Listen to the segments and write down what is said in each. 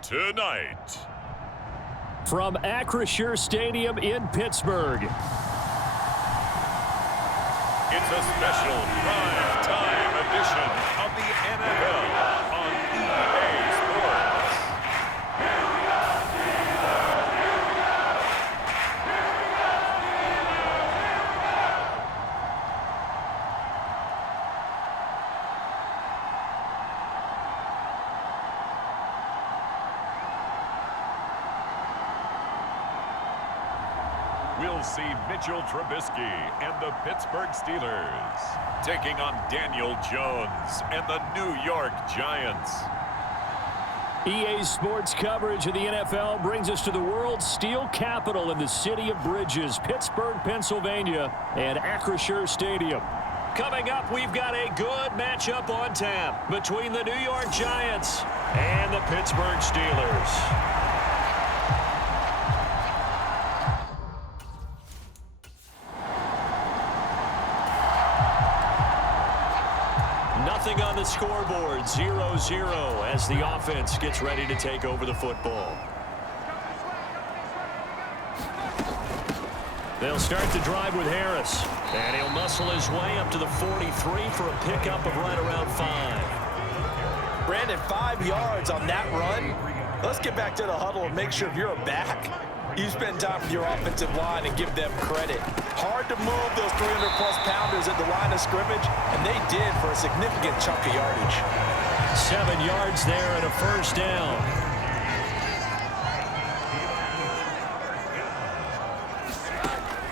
Tonight, from Acrisure Stadium in Pittsburgh, it's a special prime time edition of the NFL on EA Sports. We'll see Mitchell Trubisky and the Pittsburgh Steelers taking on Daniel Jones and the New York Giants. EA Sports coverage of the NFL brings us to the world's steel capital in the city of bridges, Pittsburgh, Pennsylvania, and Acrisure Stadium. Coming up, we've got a good matchup on tap between the New York Giants and the Pittsburgh Steelers. Nothing on the scoreboard, 0-0 as the offense gets ready to take over the football. They'll start the drive with Harris, and he'll muscle his way up to the 43 for a pickup of right around 5. Brandon, 5 yards on that run. Let's get back to the huddle and make sure if you're a back, you spend time with your offensive line and give them credit. Hard to move those 300-plus pounders at the line of scrimmage, and they did for a significant chunk of yardage. 7 yards there and a first down.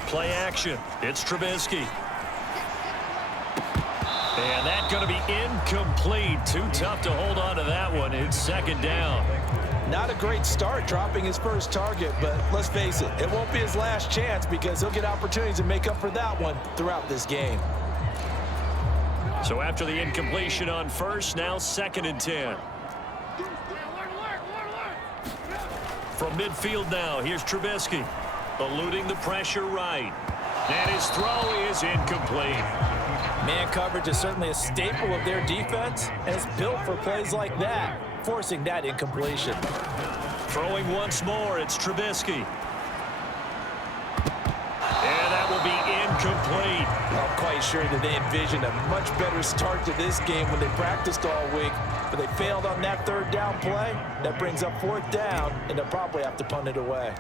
Play action. It's Trubisky. And that's going to be incomplete. Too tough to hold on to that one. It's second down. Not a great start dropping his first target, but let's face it, it won't be his last chance because he'll get opportunities to make up for that one throughout this game. So after the incompletion on first, now 2nd and 10. From midfield now, here's Trubisky. Eluding the pressure right. And his throw is incomplete. Man coverage is certainly a staple of their defense, and it's built for plays like that, forcing that incompletion. Throwing once more, it's Trubisky. And that will be incomplete. I'm quite sure that they envisioned a much better start to this game when they practiced all week, but they failed on that 3rd down play. That brings up 4th down, and they'll probably have to punt it away.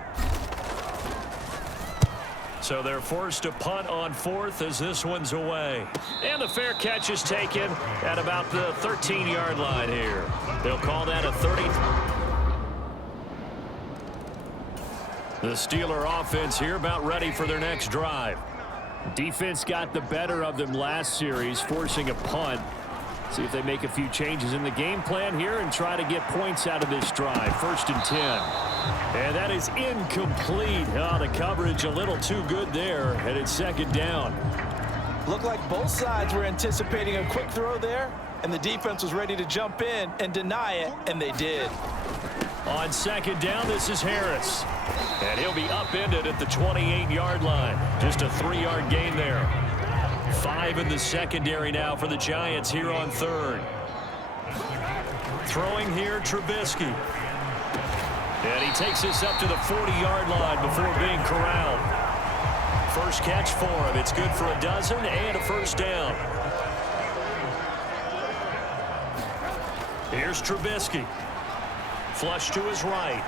So they're forced to punt on 4th as this one's away. And the fair catch is taken at about the 13-yard line here. They'll call that a 30. The Steeler offense here about ready for their next drive. Defense got the better of them last series, forcing a punt. See if they make a few changes in the game plan here and try to get points out of this drive. 1st and 10. And that is incomplete. Oh, the coverage a little too good there, and it's 2nd down. Looked like both sides were anticipating a quick throw there, and the defense was ready to jump in and deny it, and they did. On 2nd down, this is Harris. And he'll be upended at the 28-yard line. Just a 3-yard gain there. 5 in the secondary now for the Giants here on 3rd. Throwing here, Trubisky. And he takes this up to the 40-yard line before being corralled. First catch for him. It's good for a dozen and a first down. Here's Trubisky. Flush to his right.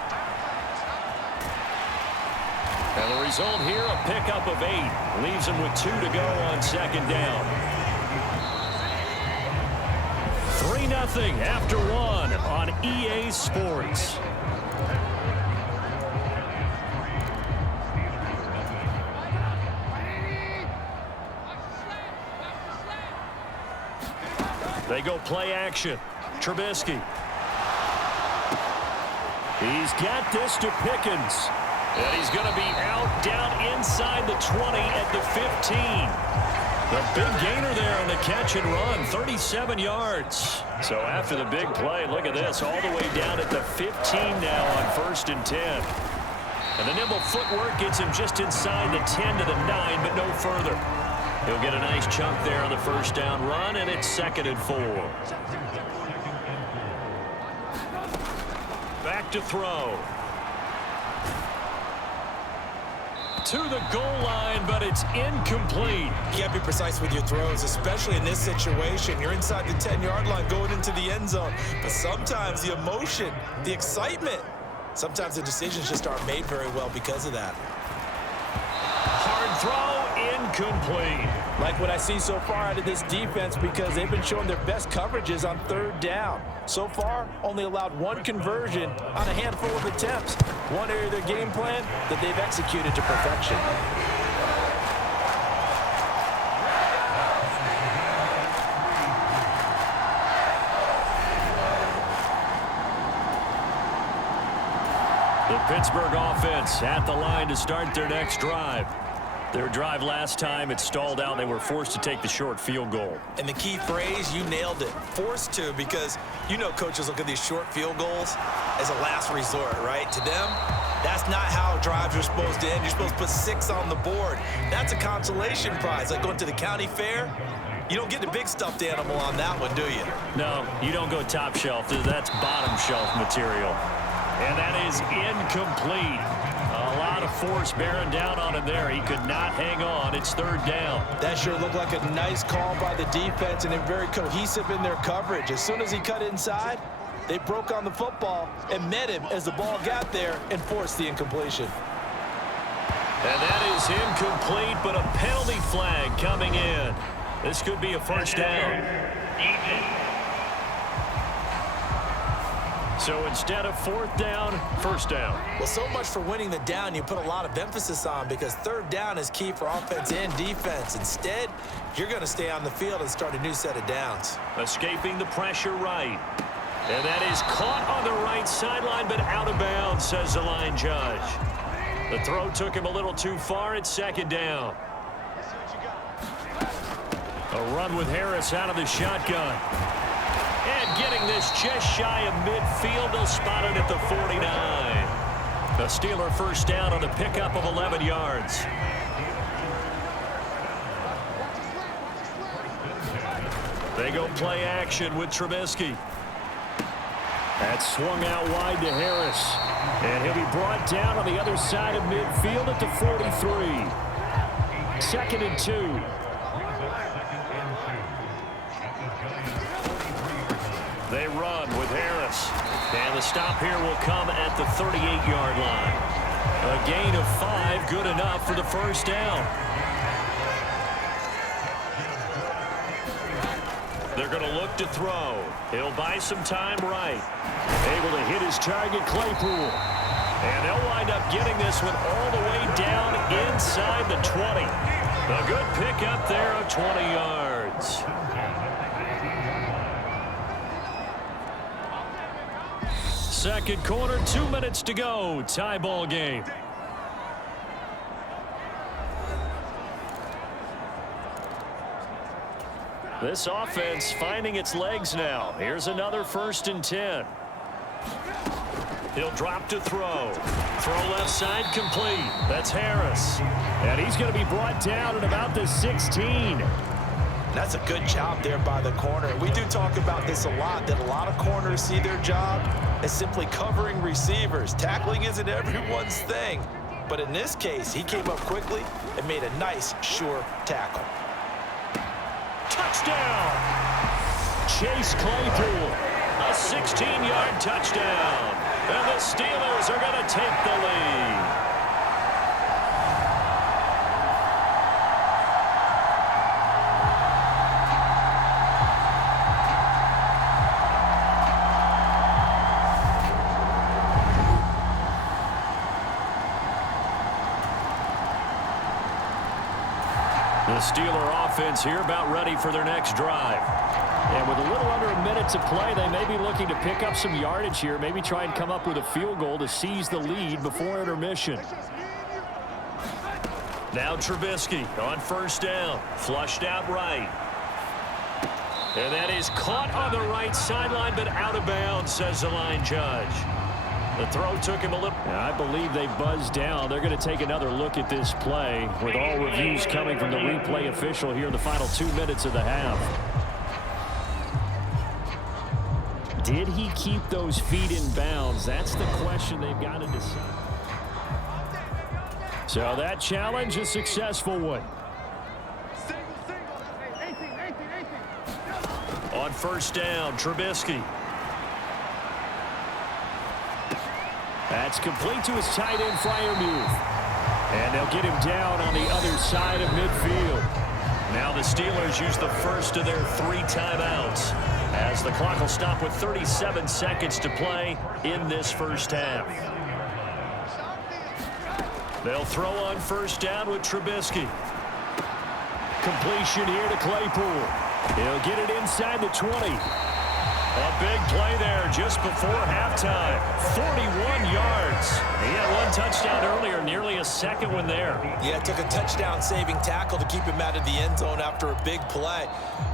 And And the result here, a pickup of 8. Leaves them with 2 to go on second down. 3-0 after 1 on EA Sports. They go play action. Trubisky. He's got this to Pickens. And he's going to be out down inside the 20 at the 15. The big gainer there on the catch and run, 37 yards. So after the big play, look at this, all the way down at the 15 now on 1st and 10. And the nimble footwork gets him just inside the 10 to the 9, but no further. He'll get a nice chunk there on the first down run, and it's 2nd and 4. Back to throw. To the goal line, but it's incomplete. You got to be precise with your throws, especially in this situation. You're inside the 10-yard line going into the end zone. But sometimes the emotion, the excitement, sometimes the decisions just aren't made very well because of that. Hard throw, incomplete. Like what I see so far out of this defense, because they've been showing their best coverages on 3rd down. So far, only allowed 1 conversion on a handful of attempts. One area of their game plan that they've executed to perfection. The Pittsburgh offense at the line to start their next drive. Their drive last time, it stalled out. They were forced to take the short field goal. And the key phrase, you nailed it. Forced to, because you know coaches look at these short field goals as a last resort, right? To them, that's not how drives are supposed to end. You're supposed to put 6 on the board. That's a consolation prize, like going to the county fair. You don't get the big stuffed animal on that one, do you? No, you don't go top shelf. That's bottom shelf material. And that is incomplete. A lot of force bearing down on him there. He could not hang on. It's 3rd down. That sure looked like a nice call by the defense, and they're very cohesive in their coverage. As soon as he cut inside, they broke on the football and met him as the ball got there and forced the incompletion. And that is incomplete, but a penalty flag coming in. This could be a 1st down. So instead of 4th down, 1st down. Well, so much for winning the down you put a lot of emphasis on, because 3rd down is key for offense and defense. Instead, you're going to stay on the field and start a new set of downs. Escaping the pressure right. And that is caught on the right sideline, but out of bounds, says the line judge. The throw took him a little too far. It's 2nd down. A run with Harris out of the shotgun. And getting this just shy of midfield. They'll spot it at the 49. The Steeler 1st down on a pickup of 11 yards. They go play action with Trubisky. That's swung out wide to Harris. And he'll be brought down on the other side of midfield at the 43. 2nd and 2. They run with Harris. And the stop here will come at the 38-yard line. A gain of 5, good enough for the 1st down. They're going to look to throw. He'll buy some time right. Able to hit his target, Claypool. And they'll wind up getting this one all the way down inside the 20. A good pickup there of 20 yards. Second quarter, 2 minutes to go. Tie ball game. This offense finding its legs now. Here's another 1st and 10. He'll drop to throw. Throw left side complete. That's Harris. And he's going to be brought down at about the 16. That's a good job there by the corner. We do talk about this a lot, that a lot of corners see their job as simply covering receivers. Tackling isn't everyone's thing. But in this case, he came up quickly and made a nice, sure tackle. Touchdown! Chase Claypool, a 16-yard touchdown. And the Steelers are going to take the lead. The Steeler offense here about ready for their next drive. And with a little under a minute to play, they may be looking to pick up some yardage here, maybe try and come up with a field goal to seize the lead before intermission. Now Trubisky on first down, flushed out right. And that is caught on the right sideline, but out of bounds, says the line judge. The throw took him a little. I believe they buzzed down. They're going to take another look at this play with all reviews coming from the replay official here in the final 2 minutes of the half. Did he keep those feet in bounds? That's the question they've got to decide. So that challenge, a successful one. On first down, Trubisky. That's complete to his tight end, Freiermuth. And they'll get him down on the other side of midfield. Now the Steelers use the first of their 3 timeouts as the clock will stop with 37 seconds to play in this first half. They'll throw on first down with Trubisky. Completion here to Claypool. He'll get it inside the 20. A big play there just before halftime. 41 yards. He had 1 touchdown earlier, nearly a second one there. Yeah, it took a touchdown-saving tackle to keep him out of the end zone after a big play.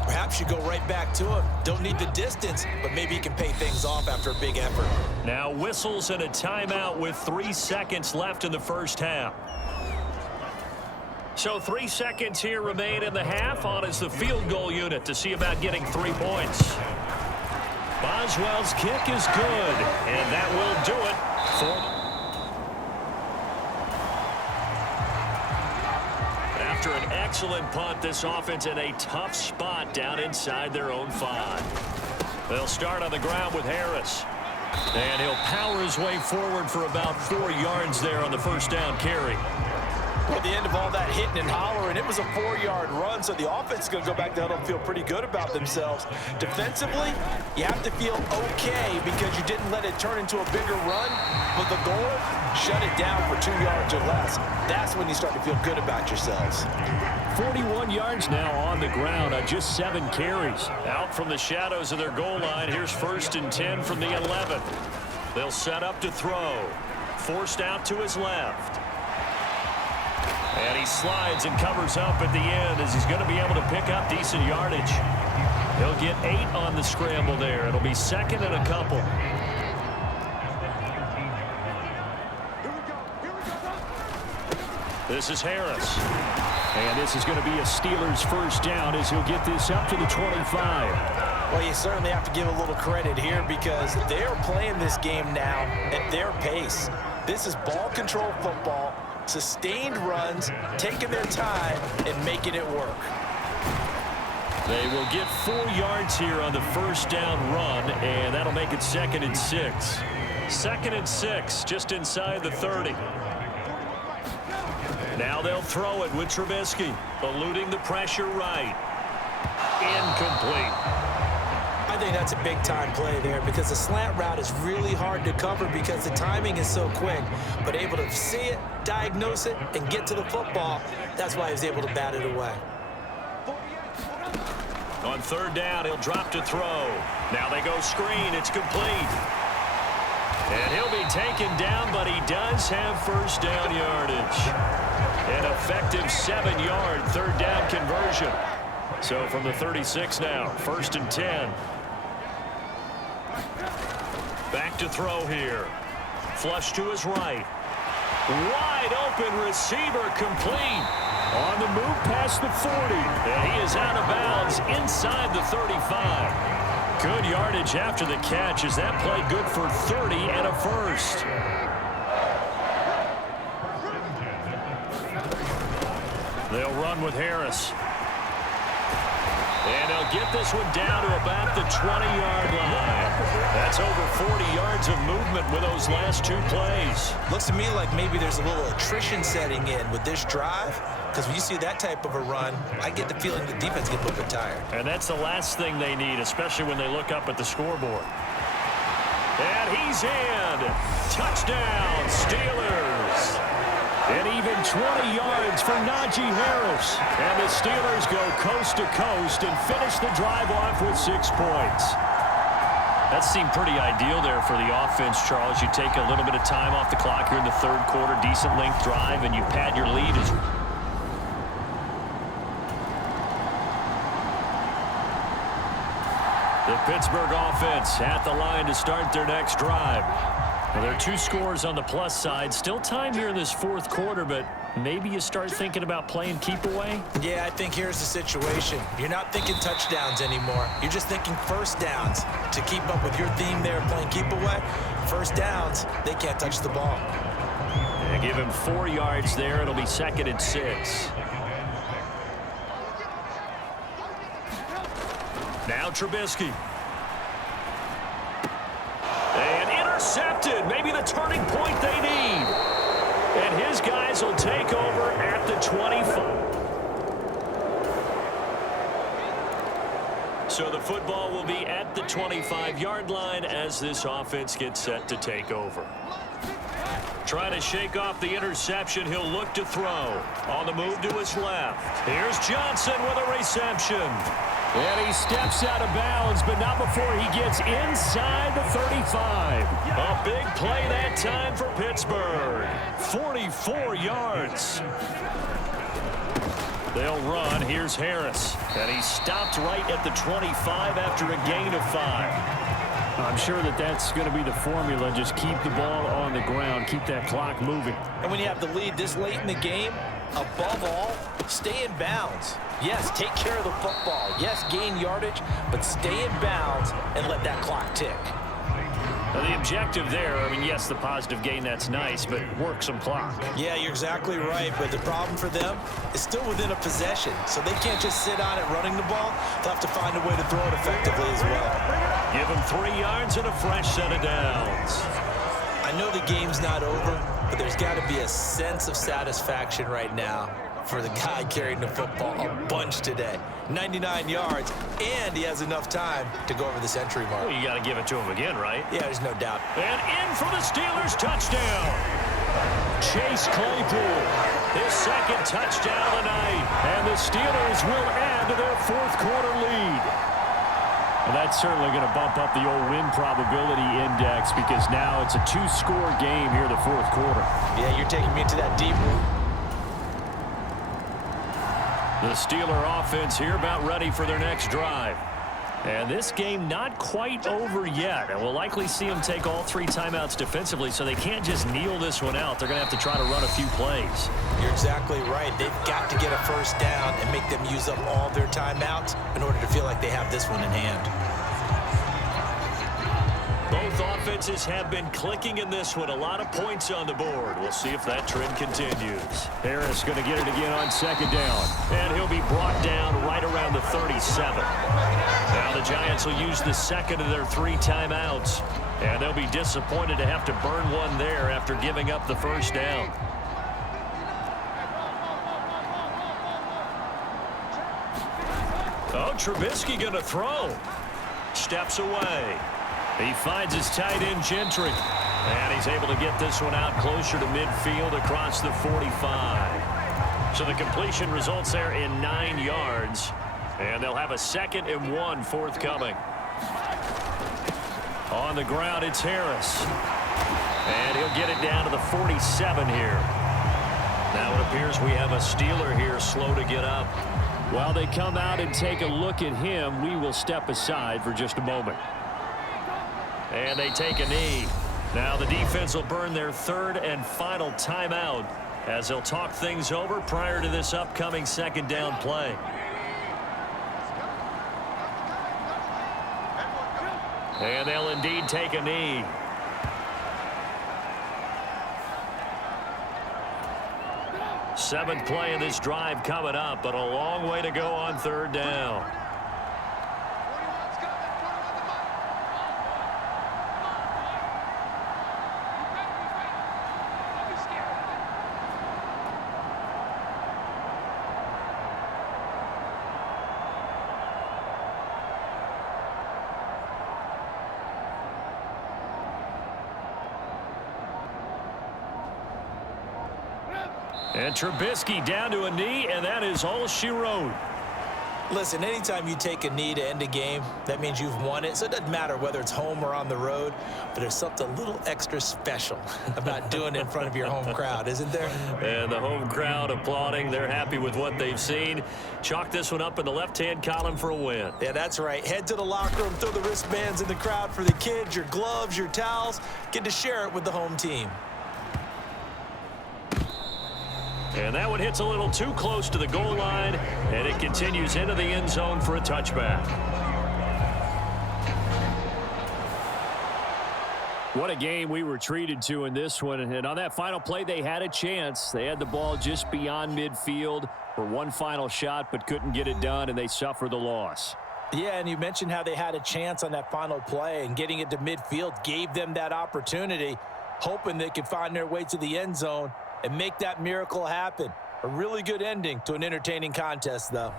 Perhaps you go right back to him. Don't need the distance, but maybe he can pay things off after a big effort. Now whistles and a timeout with 3 seconds left in the first half. So 3 seconds here remain in the half. On is the field goal unit to see about getting 3 points. Boswell's kick is good, and that will do it for them. After an excellent punt, this offense in a tough spot down inside their own 5. They'll start on the ground with Harris. And he'll power his way forward for about 4 yards there on the first down carry. At the end of all that hitting and hollering, it was a 4-yard run, so the offense is going to go back to huddle and feel pretty good about themselves. Defensively, you have to feel okay because you didn't let it turn into a bigger run, but the goal, shut it down for 2 yards or less. That's when you start to feel good about yourselves. 41 yards now on the ground on just 7 carries. Out from the shadows of their goal line, here's 1st and 10 from the 11. They'll set up to throw. Forced out to his left. And he slides and covers up at the end as he's going to be able to pick up decent yardage. He'll get 8 on the scramble there. It'll be 2nd and a couple. This is Harris. And this is going to be a Steelers first down as he'll get this up to the 25. Well, you certainly have to give a little credit here because they're playing this game now at their pace. This is ball control football. Sustained runs, taking their time, and making it work. They will get 4 yards here on the first down run, and that'll make it 2nd and 6. 2nd and 6, just inside the 30. Now they'll throw it with Trubisky, eluding the pressure right. Incomplete. I think that's a big-time play there because the slant route is really hard to cover because the timing is so quick. But able to see it, diagnose it, and get to the football, that's why he was able to bat it away. On 3rd down, he'll drop to throw. Now they go screen. It's complete. And he'll be taken down, but he does have first down yardage. An effective 7-yard 3rd down conversion. So from the 36 now, 1st and 10. Back to throw here. Flush to his right. Wide open receiver complete. On the move past the 40. And he is out of bounds inside the 35. Good yardage after the catch as that play good for 30 and a first. They'll run with Harris. And they'll get this one down to about the 20-yard line. That's over 40 yards of movement with those last 2 plays. Looks to me like maybe there's a little attrition setting in with this drive. Because when you see that type of a run, I get the feeling the defense gets a little bit tired. And that's the last thing they need, especially when they look up at the scoreboard. And he's in. Touchdown, Steelers. And even 20 yards for Najee Harris. And the Steelers go coast to coast and finish the drive off with 6 points. That seemed pretty ideal there for the offense, Charles. You take a little bit of time off the clock here in the third quarter, decent length drive, and you pad your lead. The Pittsburgh offense at the line to start their next drive. Well, there are 2 scores on the plus side. Still time here in this fourth quarter, but maybe you start thinking about playing keep away? Yeah, I think here's the situation. You're not thinking touchdowns anymore. You're just thinking first downs. To keep up with your theme there, playing keep away, first downs, they can't touch the ball. And give him 4 yards there. It'll be 2nd and 6. Now Trubisky. And intercepted. Maybe the turning point they need. And his guys will take over at the 25. So the football will be at the 25-yard line as this offense gets set to take over. Trying to shake off the interception. He'll look to throw. On the move to his left. Here's Johnson with a reception. And he steps out of bounds, but not before he gets inside the 35. A big play that time for Pittsburgh. 44 yards. They'll run. Here's Harris. And he stopped right at the 25 after a gain of 5. I'm sure that's going to be the formula. Just keep the ball on the ground. Keep that clock moving. And when you have the lead this late in the game, above all, stay in bounds. Yes, take care of the football. Yes, gain yardage, but stay in bounds and let that clock tick. Now the objective there, I mean, yes, the positive gain, that's nice, but work some clock. Yeah, you're exactly right, but the problem for them is still within a possession, so they can't just sit on it running the ball. They'll have to find a way to throw it effectively as well. Give them 3 yards and a fresh set of downs. I know the game's not over, but there's got to be a sense of satisfaction right now for the guy carrying the football a bunch today. 99 yards, and he has enough time to go over the century mark. Well, you got to give it to him again, right? Yeah, there's no doubt. And in for the Steelers touchdown. Chase Claypool, his 2nd touchdown of the night. And the Steelers will add to their fourth quarter lead. And that's certainly going to bump up the old win probability index because now it's a 2-score game here in the fourth quarter. Yeah, you're taking me into that deep. The Steeler offense here about ready for their next drive. And this game not quite over yet. And we'll likely see them take all 3 timeouts defensively, so they can't just kneel this one out. They're going to have to try to run a few plays. You're exactly right. They've got to get a first down and make them use up all their timeouts in order to feel like they have this one in hand. Both offenses have been clicking in this one. A lot of points on the board. We'll see if that trend continues. Harris going to get it again on 2nd down. And he'll be brought down right around the 37. Now the Giants will use the 2nd of their 3 timeouts. And they'll be disappointed to have to burn one there after giving up the first down. Oh, Trubisky going to throw. Steps away. He finds his tight end, Gentry. And he's able to get this one out closer to midfield across the 45. So the completion results there in 9 yards. And they'll have a 2nd and 1 forthcoming. On the ground, it's Harris. And he'll get it down to the 47 here. Now it appears we have a Steeler here slow to get up. While they come out and take a look at him, we will step aside for just a moment. And they take a knee. Now the defense will burn their 3rd and final timeout as they'll talk things over prior to this upcoming 2nd down play. And they'll indeed take a knee. Seventh play of this drive coming up, but a long way to go on 3rd down. And Trubisky down to a knee, and that is all she wrote. Listen, anytime you take a knee to end a game, that means you've won it. So it doesn't matter whether it's home or on the road, but there's something a little extra special about doing it in front of your home crowd, isn't there? And the home crowd applauding. They're happy with what they've seen. Chalk this one up in the left-hand column for a win. Yeah, that's right. Head to the locker room, throw the wristbands in the crowd for the kids, your gloves, your towels. Get to share it with the home team. And that one hits a little too close to the goal line, and it continues into the end zone for a touchback. What a game we were treated to in this one. And on that final play, they had a chance. They had the ball just beyond midfield for one final shot, but couldn't get it done, and they suffer the loss. Yeah, and you mentioned how they had a chance on that final play, and getting it to midfield gave them that opportunity, hoping they could find their way to the end zone and make that miracle happen. A really good ending to an entertaining contest, though.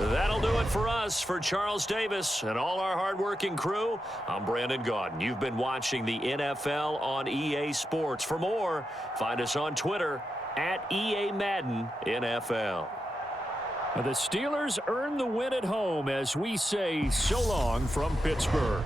That'll do it for us. For Charles Davis and all our hardworking crew, I'm Brandon Gaudin. You've been watching the NFL on EA Sports. For more, find us on Twitter at EA Madden NFL. The Steelers earn the win at home as we say so long from Pittsburgh.